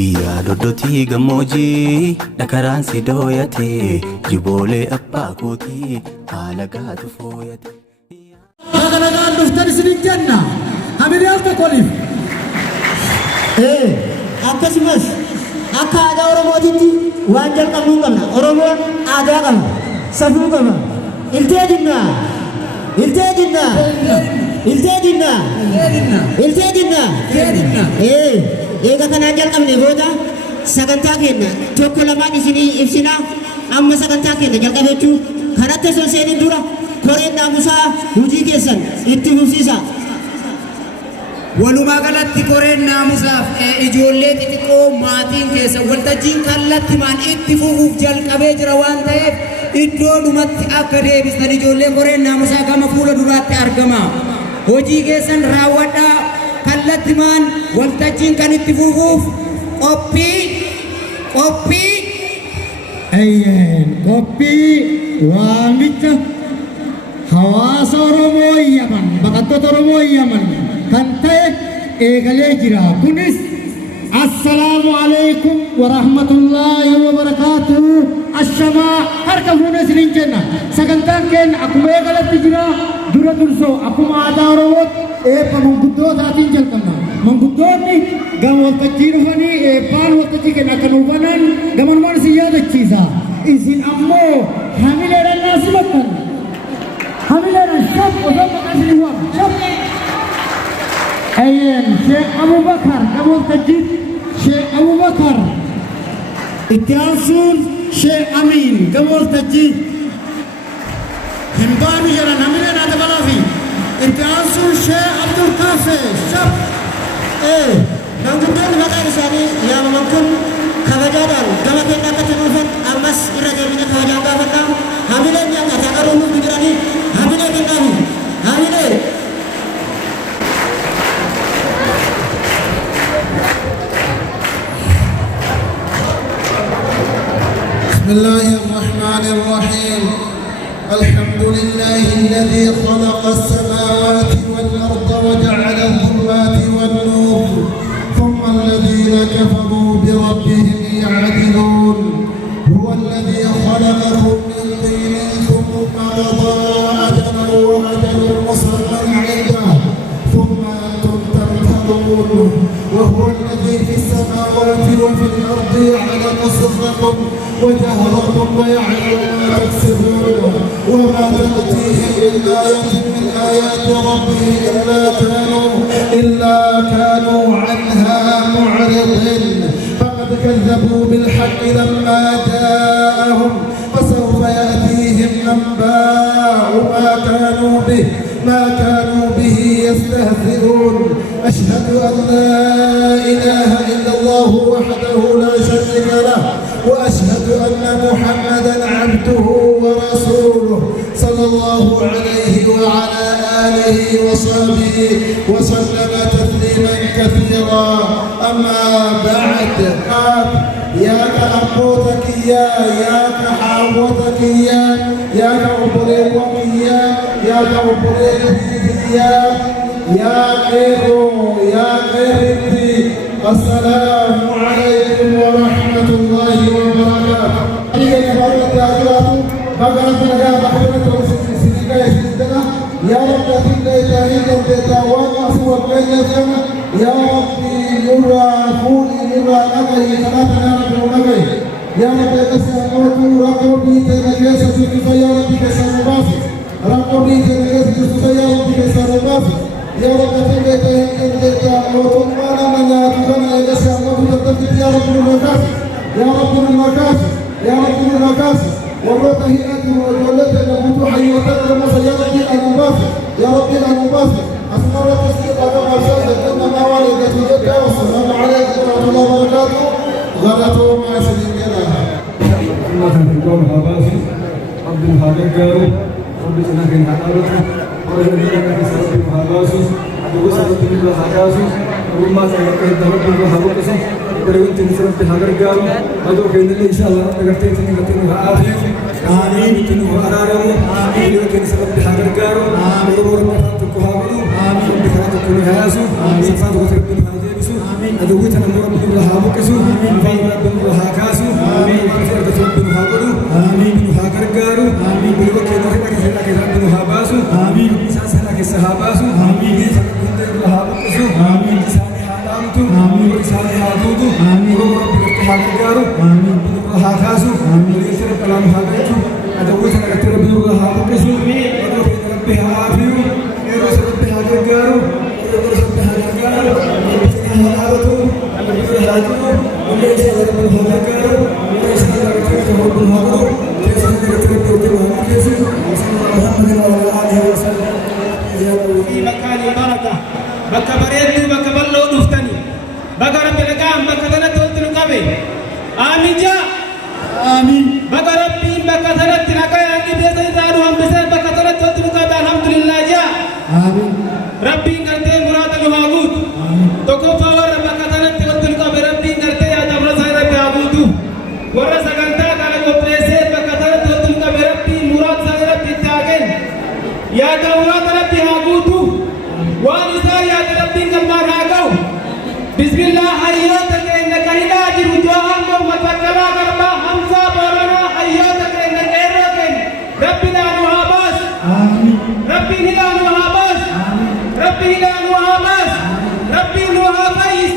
Iyyaa doddotii gammoojii dhakaraan si dooyate jiboolee abbaa kootii haala gaatu fooyate. Nagaan dhuftan isin jenna hamileef tokkoliif. Akkasumas akka aadaa Oromootitti waan jalqabnuu qabna. Oromoon aadaa qaba, safuu qaba. Iltee dinnaa, iltee dinnaa, iltee dinnaa, iltee dinnaa. Eega kanaan jalqabne booda sagantaa kenna tokko lamaan isinii ibsina. Amma sagantaa kenna jalqabachuu kanatti osoo seenin dura koreen naamusaa hojii keessan itti fufsiisa. Walumaa galatti koreen naamusaaf ijoollee xixiqqoo maatiin keessa waltajjiin kallattimaan itti fufuuf jalqabee jira waan ta'eef iddoo dhumatti akka deebistan ijoollee koreen naamusaa gama fuula duraatti argama. Hojii keessan raawwadhaa kallattimaan waltajjiin kan itti fufuuf qophii waamicha hawaasa Oromoo Yaman baqattoota Oromoo Yaman kan ta'e eegalee jira. Kunis assalaamu alaykum wa rahmatullahi wa barakatuh. Ashamaa harka fuuna isiniin jenna. Sagantaan keenya akkuma eegalatti jira. Dura dursoo akkuma aadaa Oromootti eebba manguddootaatiin jalqabna. Manguddoonni gama waltajjii dhufanii eebbaan waltajjii kenna akka nuuf banan gamanumaan isin yaadachiisa. Isin ammoo hamileedhaan naasimattan. Hamileedhaan shaf osoo maqaa isinii waamu shaf. Sheikh Abubakar gama waltajjiitti Sheikh Abubakar itti aansuun Sheikh Amin gama waltajjii hin baanu jedhan hamileedhaan dabalaafi itti aansuun Sheikh Abdul Kafe shaf. Manguddoonni maqaan isaanii yaamaman kun kabajaadhaan gama keenya akka turuufan ammas irra deebine kabajaan gaafannaa. Hamileen nyaata qaruu nuuf jiranii hamilee kennaafi hamilee. بسم الله الرحمن الرحيم. الحمد لله الذي خلق السماوات والأرض وجعل الظلمات والنور ثم الذين كفروا بربهم يعدلون. هو الذي خلقكم من طين ثم قضى أجلا وأجل مسمى عنده ثم أنتم تمترون. وهو الذي في السماوات وفي الأرض يعلم سركم وجهركم ويعلم ما تكسبون. وما تأتيهم من آية من آيات ربهم إلا كانوا عنها معرضين. فقد كذبوا بالحق لما جاءهم فسوف يأتيهم أنباء ما كانوا به يستهزئون. أشهد أن لا إله إلا الله وحده لا شريك له وأشهد أن محمدا عبده ورسوله صلى الله عليه وعلى آله وصحبه وسلم تسليما كثيرا. أما بعد ياك أبوتك ياك حاوتك ياك أبريك ياك أبريك يا خيرو يا خيرتي. السلام عليكم ورحمة الله وبركاته. يا رب يا ربي نرى فولي نرى نقي ثلاثة نقي يا رب تسألوا رقبي تنجس في سيارتك سنباسي رقبي تنجس في سيارتك سنباسي يا رب تنجس وطمانا من يتغنى يجسى وتتفت يا رب المكاسي يا رب المكاسي يا رب المكاسي والرتهيئة والولدة المفتوحة وتكرم سيارتي المباسي يا رب المباسي أسمر تصديق كما شاهدت إنما والدة جدك والسلام عليكم ورحمة الله وبركاته. غلطوا ما شريك لها. الله تنفقون هاباسي عبد الحاجة قارو رب سنكين حقارته ورجل لك سرب هاباسي عبد سرب الله حقاسي وما سيكون رب هاباسي ورجل تنسرب حقر قارو هذا كين الله إن شاء الله أقرتين تنقتين هاباسي آمين تنو أرارو آمين تنسرب حقر قارو آمين ورب تنفقوا هاباسي آمين بخيرات كل هاسو صفات وتربين هاجيسو أدويتنا مرب نورها بكسو فاي رب نورها كاسو فرد رب نورها قدو نورها كرقارو بالوكي نورها كسلا كسلا نورها باسو ساسلا كسها باسو نورها بكسو لساني حالامتو لساني حالوتو رب نورها كرقارو نورها كاسو وليس رب كلامها بيتو أدويتنا رب نورها بكسو ربها عافيو ربها كرقارو ربها كرقارو في مكان بركة بكا بريد بكا بلو نفتني بكا ربي لقام بكا ثلاثة وطن قبي آمين جاء آمين بكا ربي بكا ثلاثة لقايا أني بيسا يزارو هم بسير بكا ثلاثة وطن قبي الحمد لله جاء آمين ربي قرتين مراد الوهاقود تكفى وربك تنت وطن قبي ربي قرتين يا دمر سير ربي عبودو ورسا قلتا قال قبريسير بكا ثلاثة وطن قبي ربي مراد سير ربي تاقين يا دورات ربي عبودو وانسا يا ربي كالمار هاقو بسم الله حياتك إنك هلاجر جوهم ومتكلا قربا حمزة بولنا حياتك إنك إيروكين ربي دانوها باس ربي هلانوها باس ربي هلانوها باس ربي نوها فايس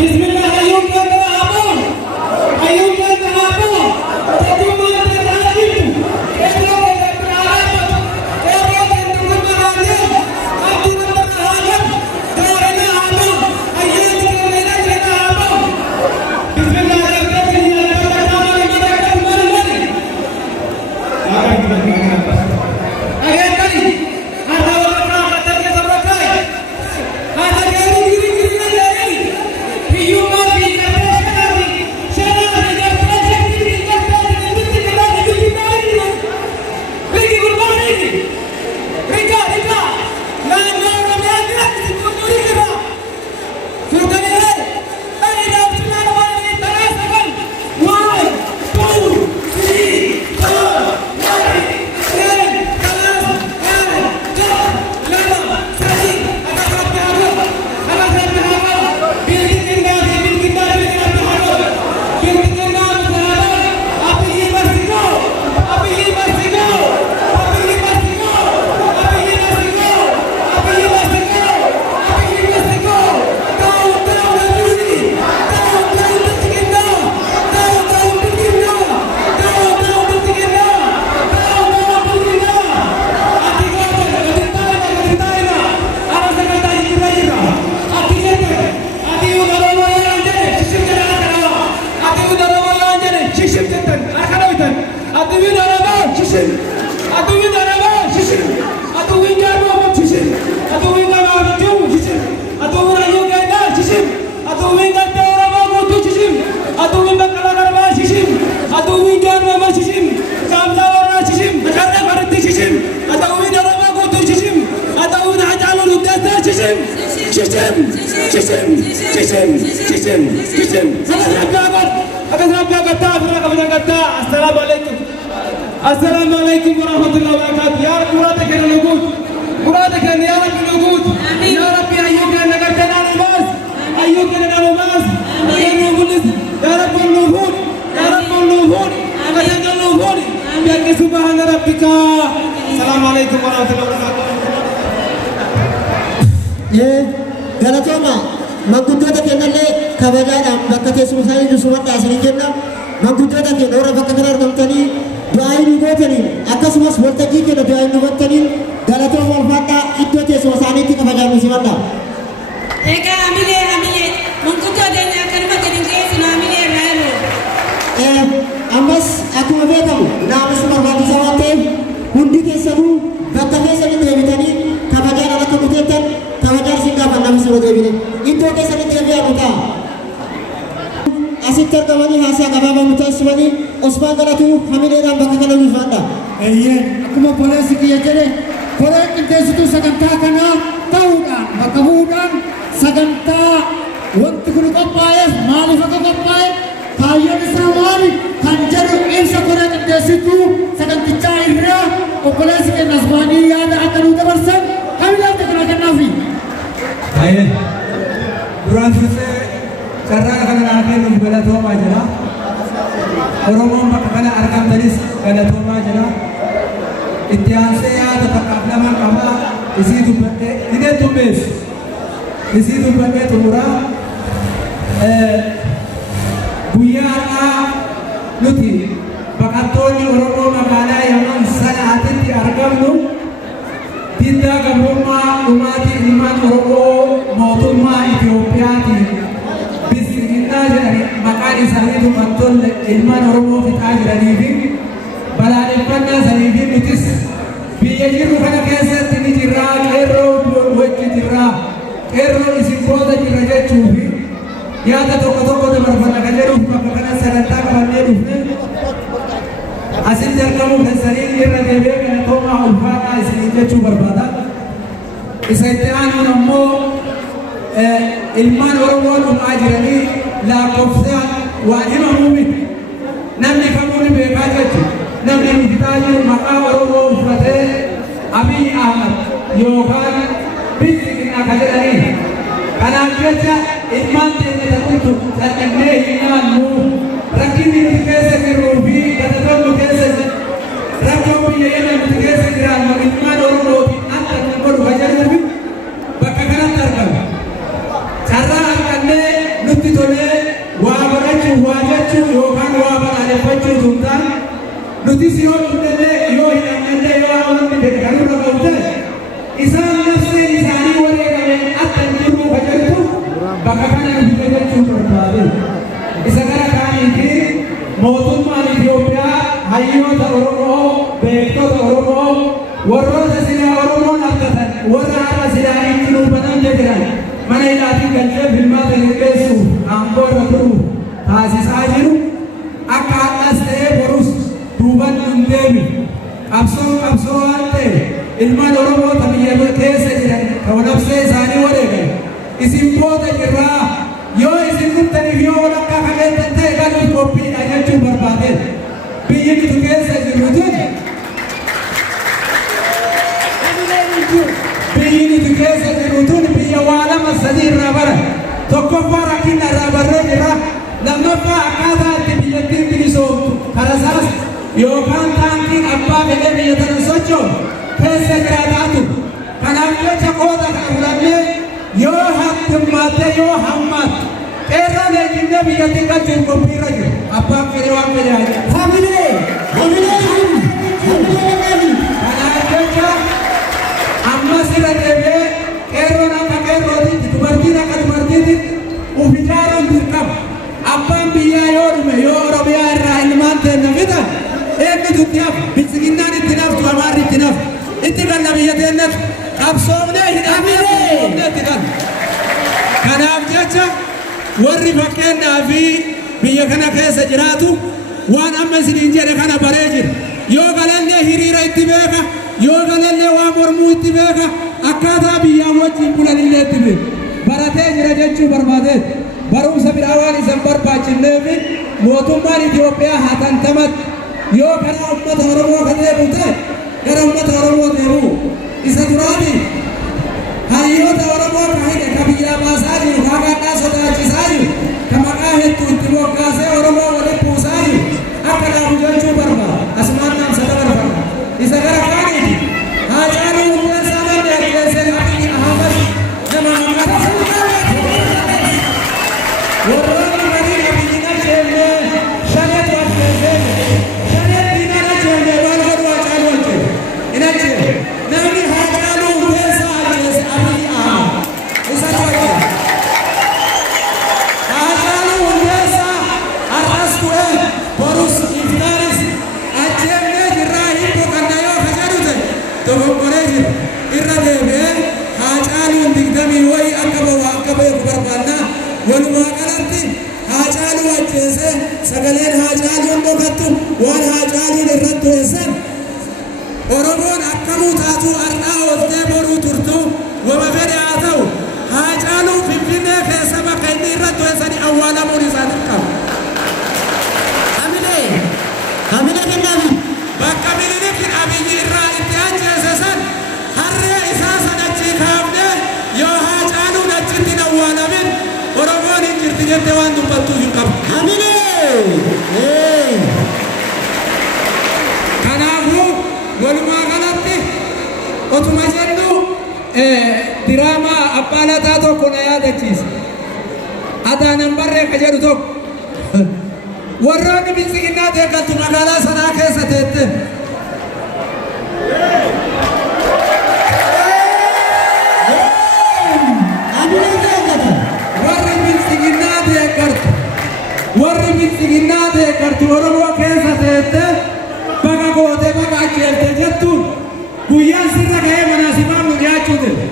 بسم الله أيوم كذابون أيوم كذابون تدوم تدابين كيرو كذابون كيرو كذابون أبدي نبضهم دارنا عبون أيام كذابين كذابون بسم الله الرحمن الرحيم السلام عليكم ورحمة الله وبركاته. يا رب مرادك الوجود، مرادك يا رب الوجود. يا رب أيوك أنك تنا نماز، أيوك أننا نماز. يا رب النور، يا رب النور، أنك النور. يا سبحان ربك. السلام عليكم ورحمة الله وبركاته. galatoma manguddoota kennallee kabajaadhaan bakka teessuma isaanii dursumatti asii jenna manguddoota kenna warra bakka kana argamtanii du'aayi nu gootanii akkasumas waltajjii kenna du'aayi nu gootanii galatooma ulfaadhaa iddoo teessuma isaaniitti kabajaan nu simadha. Egaa hamilee manguddoota keenya akkanuma gadi geessinu hamilee irraa jiru. Ammas akkuma beekamu naamusa barbaachisaa waan ta'eef hundi keessanuu bakka keessanitti deebitanii kabajaan akka guuteettan kabajaan isin gaafanna misiroo deebine iddoo keessanitti deebi'aa dhugaa asitti argamanii haasaa gabaabaa nu taasisanii Osman Galatu hamileedhaan bakka kana ulfaadha. Eeyyee akkuma poleessi kiyya jedhe koree qindeessituu sagantaa kanaa ta'uudhaan bakka bu'uudhaan sagantaa wanti kun qophaa'eef maaliif akka qophaa'e kaayyoon isaa maali kan jedhu ibsa koree qindeessituu sagantichaa irraa obboleessi keenya Asmaanii yaada akka nuu dabarsan hamileef kana kennaafi. Baay'ee duraan dursee carraa kana naa kennuuf galatoomaa jira. Oromoon bakka kana argamtanis galatoomaa jira. Itti aansee yaada takkaaf lama qabaa isii dubbadhee hidhee tumbeessu. Isii dubbadhee xumuraa guyyaadhaa nuti baqattoonni Oromoo magaalaa Yaman sanaatitti argamnu diddaa gabrummaa dhumaatii ilmaan Oromoo mootummaa Itiyoophiyaatiin bilisummaa jedhanii maqaan isaanii tumattolle ilmaan Oromoo fixaa jiranii fi balaaleffannaa sanii fi nutis biyya jirru kana keessatti ni jirraa qeerroo wajji jirraa qeerroo isin booda jirra jechuu fi yaada tokko tokko dabarfata kan jedhuuf bakka kana sagantaa qabannee dhufne asitti argamuuf keessaniin irra deebi'ee galatoomaa ulfaataa isiniin jechuu barbaada. Isa itti aanuun ammoo ilmaan Oromoo dhumaa jiranii lakkoofsa waan himamuu miti. Namni kamuu ni beekaa jechuudha. Namni bitaa jiru maqaa Oromoo uffatee Abiy Ahmad yookaan Bilisiginna akka jedhanii. Kanaaf jecha ilmaan keenya ta'utu dhaqannee hin nyaannu rakkinni nuti keessa jirruu fi gatatonni keessa rakkoo biyya Yemen nuti keessa jiraannu ilmaan Oromootiin akka nu godhu fayyadamuuf bakka kanatti argamu. Carraa argannee nutti tolee waa godhachuuf waa jechuun yookaan waa balaaleffachuuf tun taane nutis yoo dhufnellee yoo hidhannellee yoo hawaasni fedhe kan irra ga'u ta'e isaan nafseen isaanii wareegameen akka hin jirru fayyadatu bakka kana nuti jechuun barbaade. Isa gara kaaniitiin mootummaan Itoophiyaa hayyoota Oromoo beektota Oromoo warroota silaa Oromoon abdatan warra har'a silaa itti nuubanamne jiran mana hidhaatiin galchee filmaata qopheessuuf aangoo irra turuuf taasisaa jiru akka har'as ta'ee borus duuban hin deebi'u. Qabsoo waan ta'e ilmaan Oromoo biyya keessa jiran kan nafsee isaanii wareegan isin booda jirraa yoo isin dhuftaniif yoo walakkaa kabeettan ta'e galuuf qophiidha jechuun barbaadeen biyyi nuti keessa jirru tun biyyi nuti keessa jirru tun biyya waa lama sadii irraa bara tokkoffaa rakkina irraa barree jira lammaffaa akkaataa itti biyyattiin bilisoomtu karasaas yookaan taankiin abbaa fedhee biyya tana socho'u keessa jiraataatu kanaaf jecha qooda kana fudhannee yoo hattummaatee yoo hammaatte qeerroo leenjifnee biyyattiin galchuun qophiirra jiru abbaan fedhee waan fedhee haa jedhu. Kanaaf jecha ammas irra deebi'ee qeerroon akka qeerrootiitti dubartiin akka dubartiitti uf ijaaruun dirqama. Abbaan biyyaa yoo dhume yoo Oromiyaa irraa ilmaan teenna fitan eenyutu itti hafu bilisiginnaan itti naftu amaarri itti nafu itti ganna biyya teennatu qabsoomnee hidhamee itti ganna. Kanaaf jecha warri fakkeenyaa fi biyya kana keessa jiraatu waan amma isiniin jedhe kana baree jira. Yoo galallee hiriira itti beeka, yoo galallee waa mormuu itti beeka, akkaataa biyyaan wajjin bulanillee itti beeka. Baratee jira jechuu barbaadeet barumsa biraa waan isan barbaachifneef mootummaan Itoophiyaa hatantamatti yoo karaa uummata Oromoo kan deebi'u ta'e gara uummata Oromoo deebi'u isa duraati hayyoota Oromoo kan hidhe kan biyyaa baasaa jiru kan haqaa sodaachisaa jiru kan maqaa hedduu itti moggaasee Oromoo walitti buusaa jiru akka dhaabu jechuu barbaada asumaan naamsa dabarfata isa gara kaaniiti Haacaaluu Hundeessaa manni Argeessee Abiy Ahmad nama maqaa warroonni gadi Abiyyiina jeellee shaneetu Argeessee shaneet diinana jeellee waan godhu Haacaaluu Hundeessaa hin ajjeeru namni Haacaaluu Hundeessaa Argeessee Abiy Ahmad isa jooje Haacaaluu Hundeessaa har'as tu'ee borus iftaaris ajjeefnee jirraa hin boqanna yoo ka jedhu ta'e dogoggoree jira irra deebi'ee Haacaaluun digdamii wayii akka bahu akka beeku barbaanna walumaa galatti Haacaaluu Haacaaluu ajjeese sagaleen Haacaaluun dhokattu waan Haacaaluun irratti weessan Oromoon akkamuu taatu har'aa ooftee boruu turtu wama fedhe haa ta'u Haacaaluu Finfinnee keessa bakka inni irratti weessanii awwaalamuun isaanii qaba. Hamilee kennaaf. Bakka Minilikiin Abiyyi irraa itti ajjeese san harree isaa sanachii kaafnee yoo Haacaaluun achitti hin awwaalamin Oromoon hin jirti jettee waan dubbattuuf hin qabu. Hamilee. Kanaafuu walumaa galatti otuma jennu diraamaa abbaa lataa tokko na yaadachiisa. Adaanan barree ka jedhu tokko. Warroonni bilisiginnaa deeggartu magaalaa sanaa keessa teette. Warri bilisiginnaa deeggartu Oromoo keessa teette baga gootee baga ajjeelte jettuun guyyaan sirra ga'ee manaasifaan nu dhiyaachuu jedhe.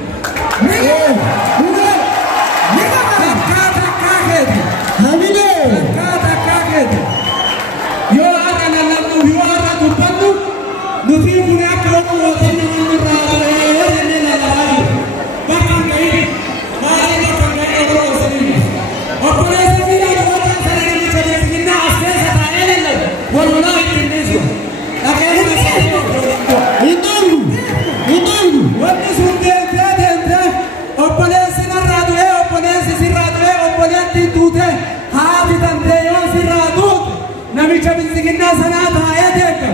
Takkaa keeti. Hamilee. Takkaa keeti. Yoo akka lallabnuuf yoo har'a dubbannu nuti kun akka Oromootiin namoonni irraa ta'ee jennee lallabaa jiru. Bakka hin ga'iin maaliif bakka hin ga'iin Oromoo saniif. Obboleessa miidhaan hojjaan sana namicha bilisiginnaa as keessa taa'ee lallabu walulaa ittiin dhiisu. Dhaqee wanti sun deemtee obboleessi narraa du'ee obboleessi sirraa du'ee obboleettiin duutee haati tantee yoo sirraa duute namicha bilisiginnaa sanaa taa'ee deegga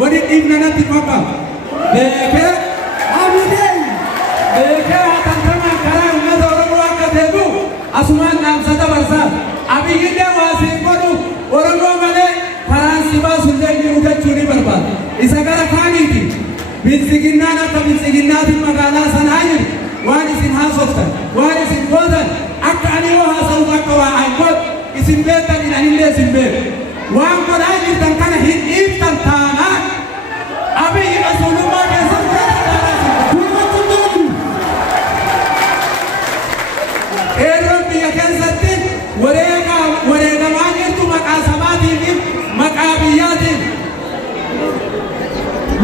wani dhiibna natti fakkaata. Beekee hatantamaan karaa uummata Oromoo akka deebi'u asumaan dhaamsa dabarsaa. Abiyyillee waa siin godhu Oromoo malee karaan si baasullee jiru jechuu ni barbaada. Isa gara kaaniiti. Bilisiginnaan akka bilisiginnaatiin magaalaa sanaa jiru waan isin haasoftan waan isin gootan akka ani yoo haasa'uuf akka waa angoot isin beektan hin anillee isin beeku waan godhaa jirtan kana hin dhiiftan taanaan Abiyyi rasuulummaa keessatti qeerroon biyya keessatti wareegamaa jirtu maqaa sabaatii fi maqaa biyyaatiin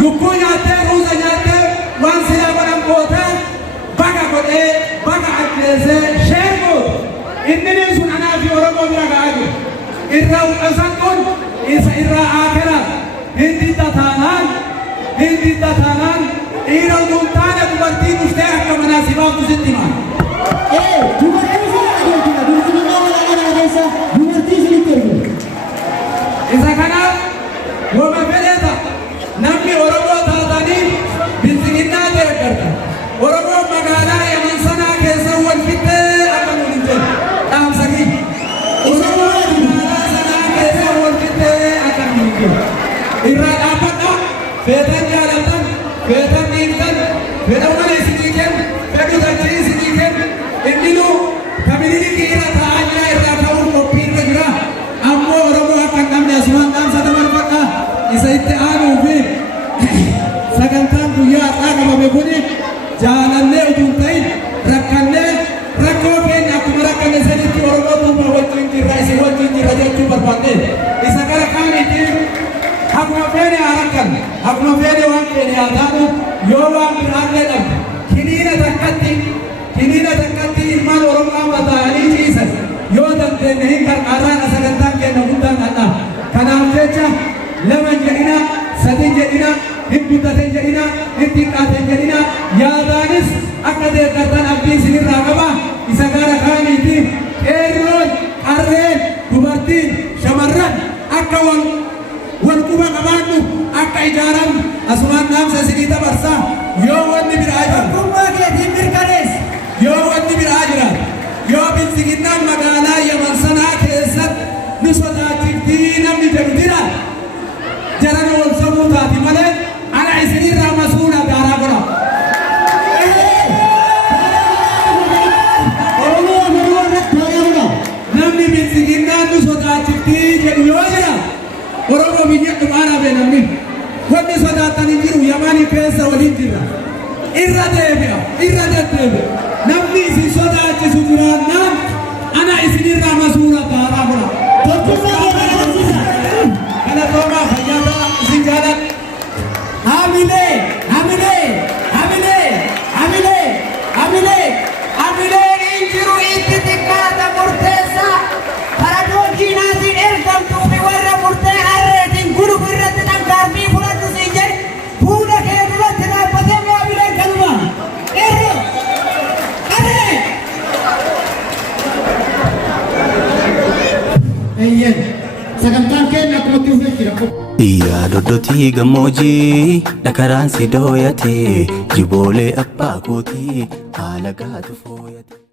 lukkuu nyaattee ruusa nyaattee waan silaa godhan gootee baga godhee baga ajjeesee sheekoo inni sun anaa fi Oromoo bira ga'aa jiru. Irra uqasan kun isa irraa aakera hindi tataanaan dhiira utuun taane dubartii dhuftee akka manaasibaaf sitti himaa. Isa kanaaf wama fedheeta namni Oromoo taatanii bilisiginnaa deeggarta. Oromoon magaalaa Yaman sanaa keessa wal fixxee akka nuun hin jedhu dhaamsa kiyya. Oromoon magaalaa sanaa keessa wal fixxee akka nuun hin jedhu. Irraa dhaabbadha feetan jaalatan feetan dhiibtan fedha mana isinii kennu fedhu dachee isinii kennu inniluu Miniliikii irra taa'aa jira irraa ka'uun qophii irra jira. Ammoo Oromoo akka hin dhabne asumaan dhaamsa dabarfadha. Isa itti aanuu fi sagantaan guyyaa har'aa qabame kuni jaalannee utuu hin ta'in rakkannee rakkoo keenya akkuma rakkanne sanitti Oromoo duuba wajjin jirra isin wajjin jirra jechuu barbaanne. Isa gara kaaniitiin akkuma feene haa rakkanne akkuma feene waan feene haa taanu yoo waan biraallee dhabne kiniina takkatti ilmaan Oromoo mataa'anii ciisan yoo dandeenye hin qarqaarraan sagantaan keenya guddaan hadhaa. Kanaaf jecha lama jedhina sadi jedhina hin guddate jedhina hin xiqqaate jedhina yaadaanis akka deeggartan abdii isinirraa qaba. Isa gara kaaniitiin qeerroon harreen dubartiin shamarran akka wal quba qabaannu akka ijaaramnu asumaan dhaamsa isinii dabarsaa. Yoo wanni biraa jiraatu yoo wanni biraa jiraatu yoo bilisiginnaan magaalaa Yaman sanaa keessatti nu sodaachiftii namni jedhu jiraatu jarana wal sobuu taati malee ana isinirraa masuuna daaraa godha. Namni bilisiginnaan nu sodaachiftii jedhu yoo jira Oromoo biyya dhumaadhaa bee namni wanni sodaatan hin jiru Yamanii keessa waliin jirra. Irra deebi'a irra deddeebi'a namni isin sodaachisu jiraannaan ana isinirraa masuuna daaraa godha. Tokkummaa keenya agarsiisa. Galatoomaa fayyaa isin jaalladha. Hamilee, hamilee, hamilee, hamilee, hamilee, hamilee injiru itti xiqqaata murteessa. Paradookii naatiin ergamtuu fi warra murtee harreetiin gulufu irratti dhangaarbii fudhadhu siin jedhe fuula kee duratti dhaabbatee hamilee galma. Irra, hamilee. Eeyyeen sagantaan keenya akkuma dhufee jira. Iyyaa doddotii gammoojii dhakaraan si dooyate jiboolee abbaa kootii haala gaatu fooyate.